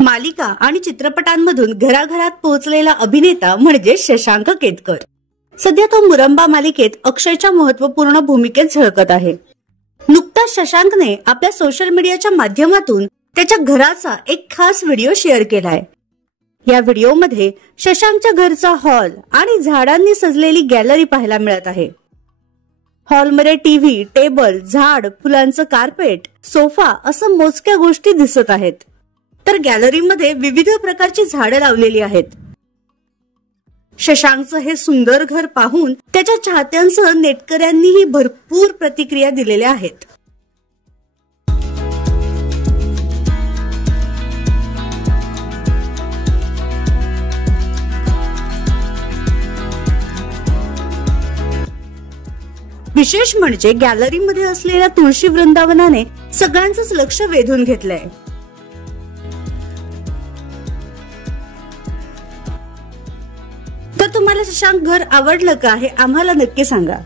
मालिका आणि चित्रपटांमधून घराघरात पोहोचलेला अभिनेता म्हणजे शशांक केतकर. सध्या तो मुरंबा मालिकेत अक्षयच्या महत्त्वपूर्ण भूमिकेत झळकत आहे. नुकताच शशांकने आपल्या सोशल मीडियाच्या माध्यमातून त्याच्या घराचा एक खास व्हिडिओ शेअर केलाय. या व्हिडिओमध्ये शशांकच्या घरचा हॉल आणि झाडांनी सजलेली गॅलरी पाहायला मिळत आहे. हॉलमध्ये टीव्ही, टेबल, झाड, फुलांचं कार्पेट, सोफा असं मोजक्या गोष्टी दिसत आहेत. तर गॅलरीमध्ये विविध प्रकारची झाडं लावलेली आहेत. शशांकचं हे सुंदर घर पाहून त्याच्या चाहत्यांसह नेटकऱ्यांनीही भरपूर प्रतिक्रिया दिलेल्या आहेत. विशेष म्हणजे गॅलरीमध्ये असलेल्या तुळशी वृंदावनाने सगळ्यांचंच लक्ष वेधून घेतलंय. तर तुम्हाला शशांक घर आवडलं का हे आम्हाला नक्की सांगा.